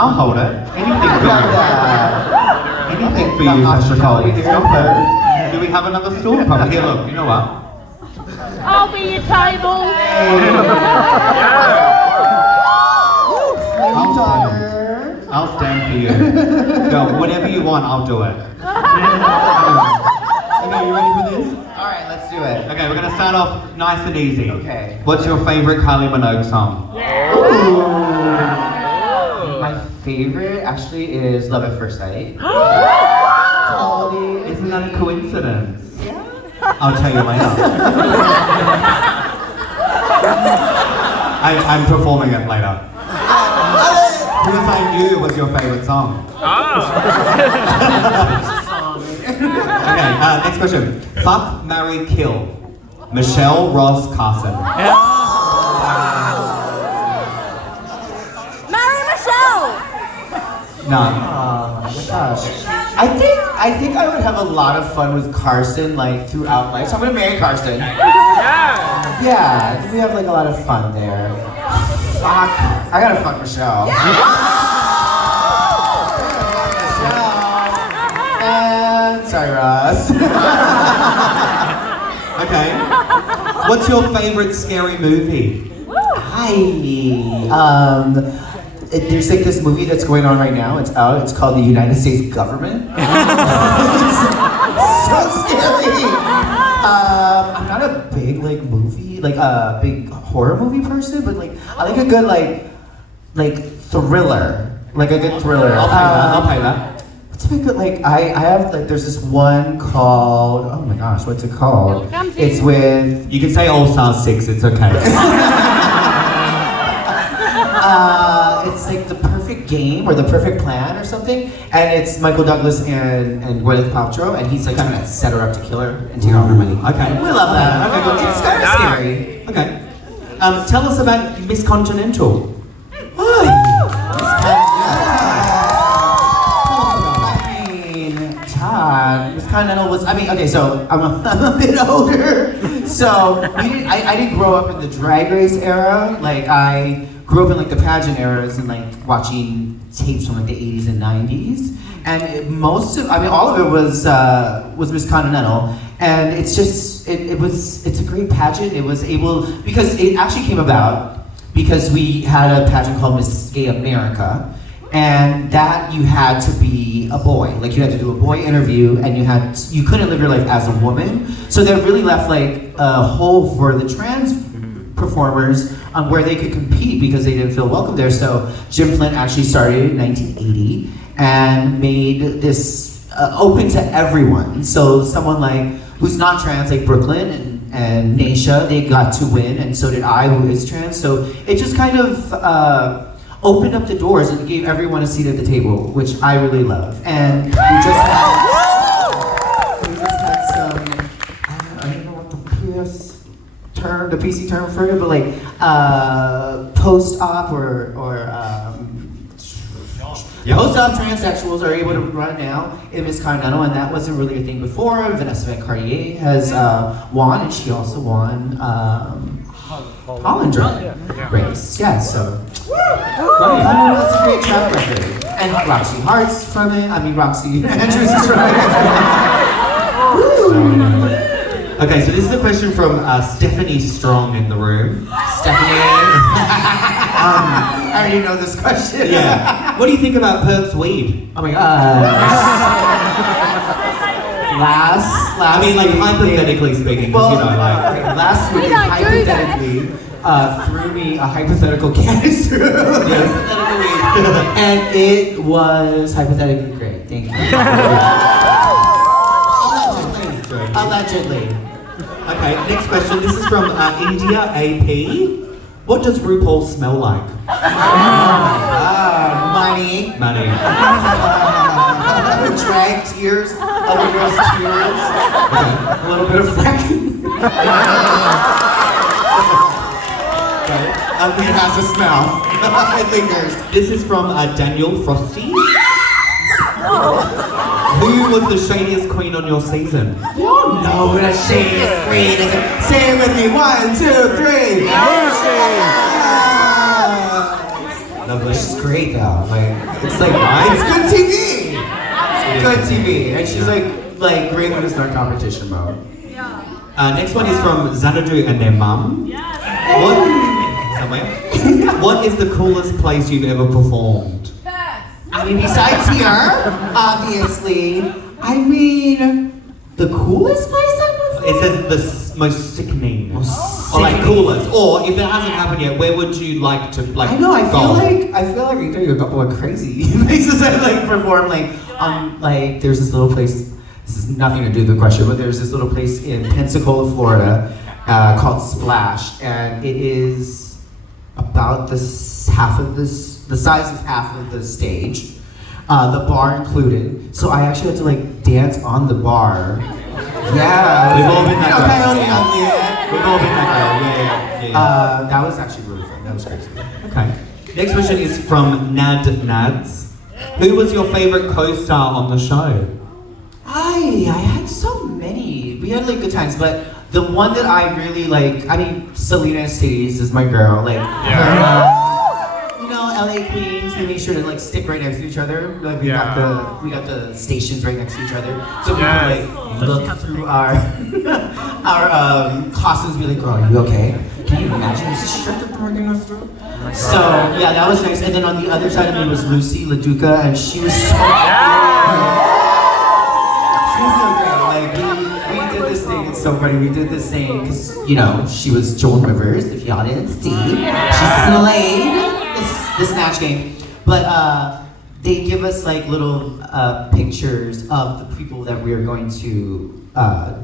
I'll hold it. Anything for Love you. that. Anything for you, Sasha Cole. Do we have another stool? Probably. Here, look. You know what? I'll be your table. I'll stand for you. Go, whatever you want, I'll do it. Okay, you ready for this? Alright, let's do it. Okay, we're gonna start off nice and easy. Okay. What's your favorite Kylie Minogue song? My favorite actually is Love at First Sight. Isn't that a coincidence? I'll tell you later. I'm performing it later. Because I knew it was your favorite song. Okay, next question. Fuck, marry, kill. Michelle, Ross, Carson. Marry Michelle. None. Oh my gosh. I think I would have a lot of fun with Carson like throughout life. So I'm gonna marry Carson. Yeah, we have like a lot of fun there. Fuck. I gotta fuck Michelle. Michelle. And sorry, Ross. Okay. What's your favorite scary movie? There's like this movie that's going on right now. It's out. It's called The United States Government. It's so scary. I'm not a big like movie, like a big horror movie person, but like I like a good like thriller, like a good thriller. I'll pay that. What's a good like I have like there's this one called oh my gosh what's it called? It'll come to It's you. with You can say All Stars 6, it's okay. It's like The Perfect Game or The Perfect Plan or something, and it's Michael Douglas and Gwyneth Paltrow, and he's like trying to set her up to kill her and take all her money. Okay. We love that. Okay, good. It's kind of scary. Okay. Tell us about Miss Continental. Miss Continental was, okay, so I'm a bit older. So I didn't grow up in the drag race era. Like I grew up in like the pageant eras and like watching tapes from like the 80s and 90s. And all of it was Miss Continental. And it's just, it's a great pageant. It was able, because it actually came about because we had a pageant called Miss Gay America. And that you had to be a boy, like you had to do a boy interview, and you couldn't live your life as a woman. So that really left like a hole for the trans performers where they could compete because they didn't feel welcome there. So Jim Flynn actually started in 1980 and made this open to everyone. So someone like who's not trans, like Brooklyn and Naisha, they got to win, and so did I, who is trans. So it just kind of opened up the doors and gave everyone a seat at the table, which I really love. And we just had some, I don't know what the PC term for it, but like post-op or post-op transsexuals are able to run now in Miss Continental, and that wasn't really a thing before. Vanessa Van Cartier has won, and she also won Holland Drag race. Yeah, so that's a great track record. And Roxy Hart's from it. Roxy Andrews is from it. Okay, so this is a question from Stephanie Strong in the room. Stephanie. I already know this question. Yeah. What do you think about Perth's weed? Oh my gosh. Last I mean, like week, hypothetically speaking, because last week We they don't do that. hypothetically threw me a hypothetical canister of Yes. hypothetical weed, and it was hypothetically great. Thank you. Allegedly. Okay, next question. This is from India AP. What does RuPaul smell like? Money. Money. Drag tears. Other girls' tears. A little bit of fracking. It has a smell. It lingers. This is from Daniel Frosty. Who was the shadiest queen on your season? You don't know who the shadiest queen is. Say it with me. 1, 2, 3. Lovely. She's great though. Like it's like it's good TV. It's good TV, and she's like great when it's not competition mode. Next one is from Xanadu and their mum. What? Somewhere. What is the coolest place you've ever performed? I mean, besides here, obviously. I mean, the coolest place I've It performed? says the most sickening. Most Or like sickening. coolest. Or if it hasn't happened yet, where would you like to like I know. I go? feel like we can tell you a couple of crazy places I've like performed. Like on like there's this little place. This has nothing to do with the question, but there's this little place in Pensacola, Florida, called Splash, and it is about the size of half of the stage, the bar included. So I actually had to like dance on the bar. Yeah, We've all been that girl. Coyote on We've all been that girl. Yeah. That was actually really fun. That was crazy. Okay. Next question is from Nad Nads. Who was your favorite co-star on the show? I had so many. We had like good times, but the one that I really like, I mean, Selena Estes is my girl. Like, her, you know, LA Queens. We made sure to like stick right next to each other. Like we got the stations right next to each other, so we could like look through our costumes. Be like, girl, are you okay? Can you imagine this shit that we're going through? So yeah, that was nice. And then on the other side of me was Lucy LaDuca, and she was so. She's so great. Like we did this thing. It's so funny. We did this thing because you know she was Joan Rivers. If y'all didn't see, she slayed the Snatch Game. But they give us like little pictures of the people that we are going to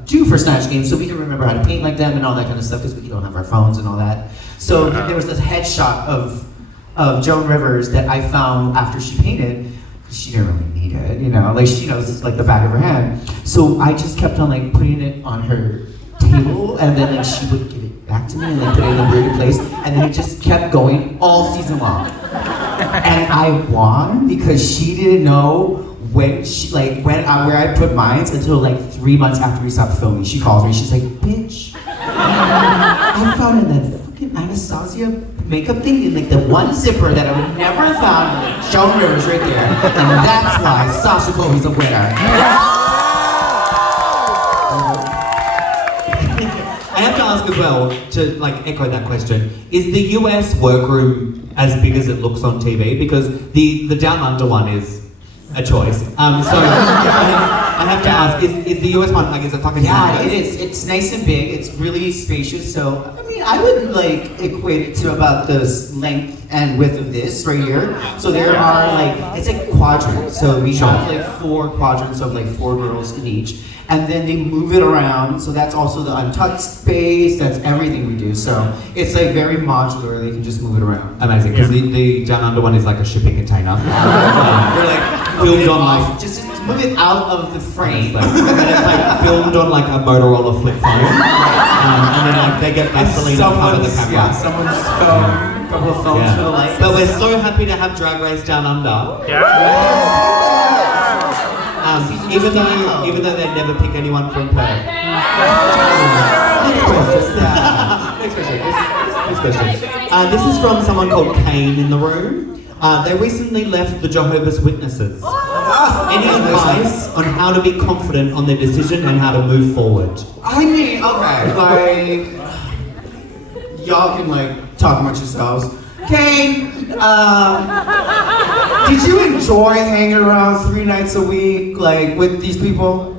do for Snatch Game, so we can remember how to paint like them and all that kind of stuff because we don't have our phones and all that. So there was this headshot of Joan Rivers that I found after she painted. She didn't really need it, you know, like she knows it's like the back of her hand. So I just kept on like putting it on her table, and then like she would give it back to me and like put it in a weird place, and then it just kept going all season long. And I won because she didn't know where I put mine until like 3 months after we stopped filming. She calls me, she's like, bitch, I found in that fucking Anastasia makeup thing in like the one zipper that I would never have found. Joan Rivers right there. And that's why Sasha Colby's a winner. I have to ask as well, to like echo that question, is the US workroom as big as it looks on TV? Because the Down Under one is a choice. So I have to ask, is the US one like is it fucking Yeah, humongous? it is. It's nice and big. It's really spacious. So I mean, I would like equate it to about the length and width of this right here. So there are like it's like quadrants. So we have like 4 quadrants of like 4 girls in each, and then they move it around. So that's also the untucked space. That's everything we do. So it's like very modular. They can just move it around. Amazing, because the Down Under one is like a shipping container. They're like Filmed on like just move it out of the frame. and it's like filmed on like a Motorola flip phone, and then like they get Vaseline to cover the camera. Yeah, someone's phone, a couple of phones for the lights. But we're so happy to have Drag Race Down Under. Even though they never pick anyone from Perth. Next question. This is from someone called Kane in the room. They recently left the Jehovah's Witnesses. Any advice on how to be confident on their decision and how to move forward? I mean, okay, like, y'all can like talk amongst yourselves. Kane, did you enjoy hanging around 3 nights a week, like, with these people?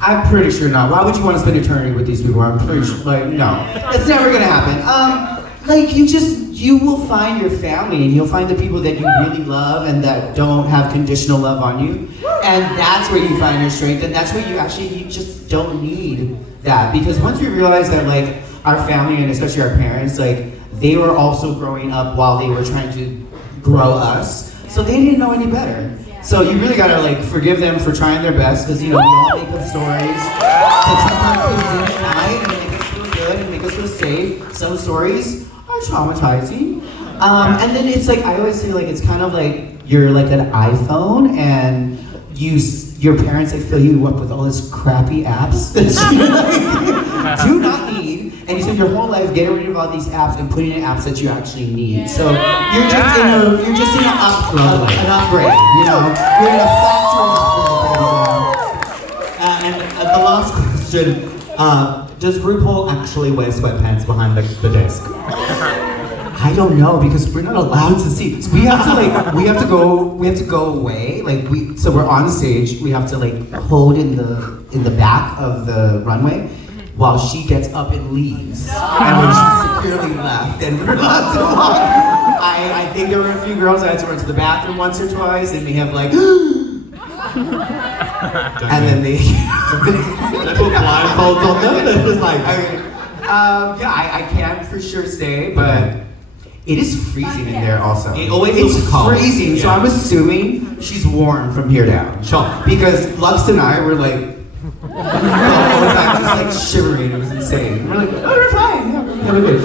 I'm pretty sure not. Why would you want to spend eternity with these people? I'm pretty sure, like, no. It's never gonna happen. Like, you will find your family, and you'll find the people that you really love and that don't have conditional love on you. And that's where you find your strength, and that's where you just don't need that. Because once we realize that, like, our family, and especially our parents, like, they were also growing up while they were trying to grow us, so they didn't know any better. So you really gotta like forgive them for trying their best, because you know we all make up stories to tuck our kids in at night and make us feel good and make us feel safe. Some stories are traumatizing, and then it's like I always say, like it's kind of like you're like an iPhone and your parents like fill you up with all this crappy apps that you like, do not need. and you spend your whole life getting rid of all these apps and putting in apps that you actually need. So you're just in an upgrade, you know? You're in a factory upgrade. And the last question, does RuPaul actually wear sweatpants behind the desk? I don't know because we're not allowed to see. So we have to go away. So we're on stage. We have to hold in the back of the runway while she gets up and leaves. And when she's securely left, and we're allowed to walk. I think there were a few girls that had to run to the bathroom once or twice, and they have and then they put blindfolds on them. It was like, I can't for sure say, but. It is freezing in there also. It always it's looks cold. freezing, so Yeah. I'm assuming she's warm from here down. Sure. Because Lux and I were the whole time just shivering. It was insane. We're like, oh, we're fine. Yeah, we're good.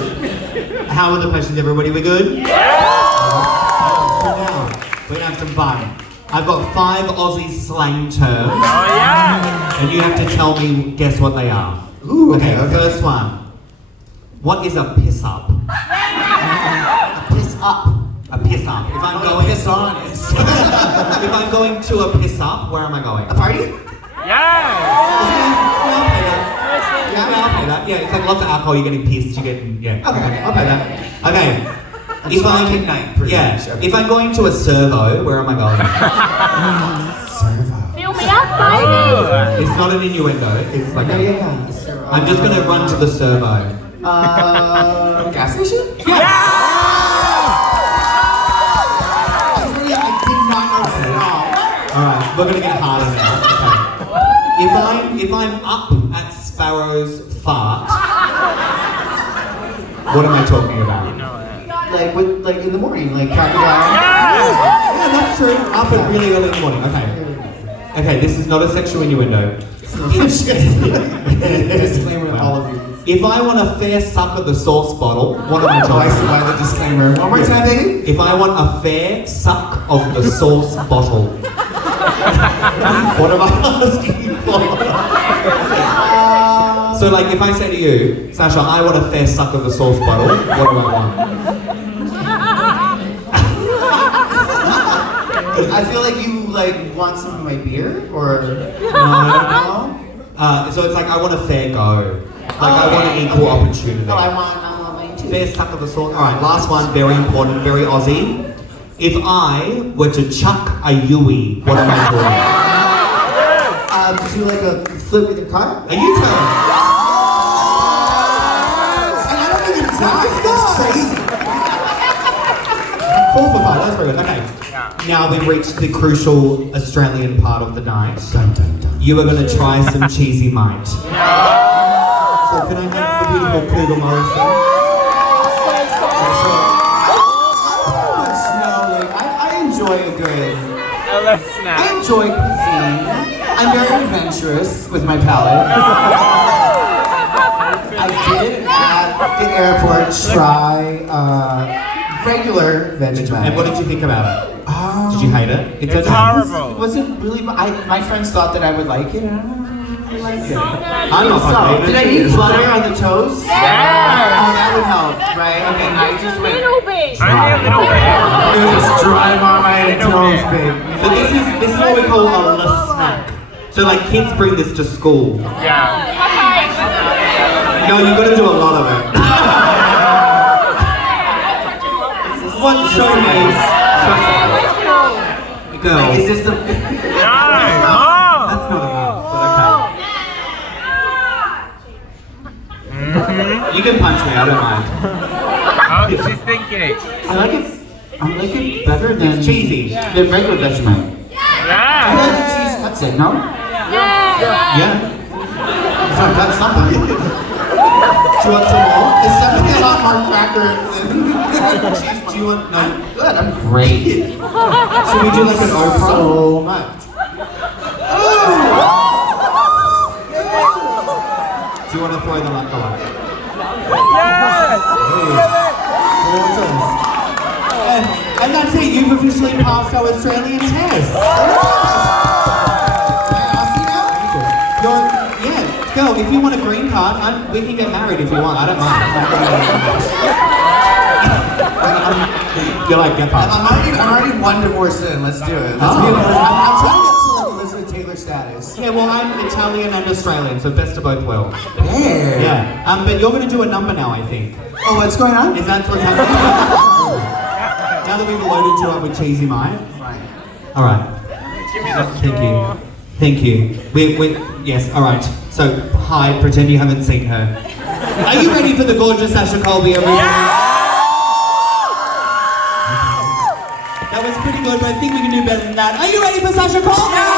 how are the questions, everybody? We good? Yeah! So now, we're gonna have some fun. I've got 5 Aussie slang terms. Oh yeah! And you have to tell me, guess what they are. Ooh, okay. First one. What is a piss up? Piss up. A piss up. If I'm going piss on it. if I'm going to a piss up, where am I going? A party? Yeah! I'll pay that. Yeah, it's like lots of alcohol, you're getting pissed, you're getting, yeah. Okay, I'll pay that. Okay. If I'm night, pretty much. if I'm going to a servo, where am I going? Servo. Fill me up, baby. It's not an innuendo, it's like Yeah. I'm just gonna run to the servo. Gas station? Yeah! I did not know that at all. Alright, we're gonna get harder now. Okay. If I'm up at Sparrow's fart, what am I talking about? Like in the morning, like crocodile. Yeah, that's true. Up at really early in the morning. Okay. Okay, this is not a sexual innuendo. Disclaimer to all of you. If I want a fair suck of the sauce bottle, what am I Oh, I talking see about? why the disclaimer. One more time, baby. If I want a fair suck of the sauce bottle, what am I asking for? So like if I say to you, Sasha, I want a fair suck of the sauce bottle, what do I want? I feel like you want some of my beer, or No. So it's like I want a fair go. Like I want an equal opportunity. I want mine too. Fair suck of the sauce. Alright, last one, very important, very Aussie. If I were to chuck a Yui, what am I doing? Do like a flip with your car? Are you telling? And I don't even drive. That's crazy. 4 for 5, that's very good. Okay. Now we've reached the crucial Australian part of the night. Dun dun dun. You are going to try some cheesy mite. So can I have the beautiful Cougar Morrison? I enjoy a good. Let's I snap. enjoy cuisine. I'm very adventurous with my palate. I did at the airport try regular Vegemite. And what did you think about it? Did you hate it? It's It horrible. wasn't really. My friends thought that I would like it, and I don't really like it. I'm not fucking Did I need butter on the toast? Yeah. Oh, that would help, right? Okay, I just went. Little bit. I need a little bit. It was just dry marmite and toast, babe. So this is what we call a snack. So like kids bring this to school. Yeah. No, you've got to do a lot of it. One showcase. Girl. Like, is this the? No. That's not enough, but okay. You can punch me, I don't mind. Oh, she's thinking. I like it better than It's cheesy. the regular Vegemite. I Yeah. like the cheese cuts it, no? Yeah? So that's something. Do you want some more? It's definitely a lot more cracker than cheese. Do you want, no, Good, I'm great. should we do like an opera? So much. Do you want to throw them up the way? Yes. And that's it, you've officially passed our Australian test. Yeah, I'll see you. Yeah, girl, if you want a green card, card. We can get married if you want. I don't mind. You're like, get fucked. I'm already one divorce in. Let's do it. Let's Oh. be Elizabeth. I'm trying to get to like Elizabeth Taylor status. Yeah, well, I'm Italian and Australian, so best of both worlds. Yeah. Yeah. But you're going to do a number now, I think. Oh, what's going on? Is that what's happening? Now that we've loaded you up with cheesy mind. Fine. All right. Give me the Thank you. Thank you. Yes, all right. So, hi, pretend you haven't seen her. Are you ready for the gorgeous Sasha Colby, everyone? That was pretty good, but I think we can do better than that. Are you ready for Sasha Colby?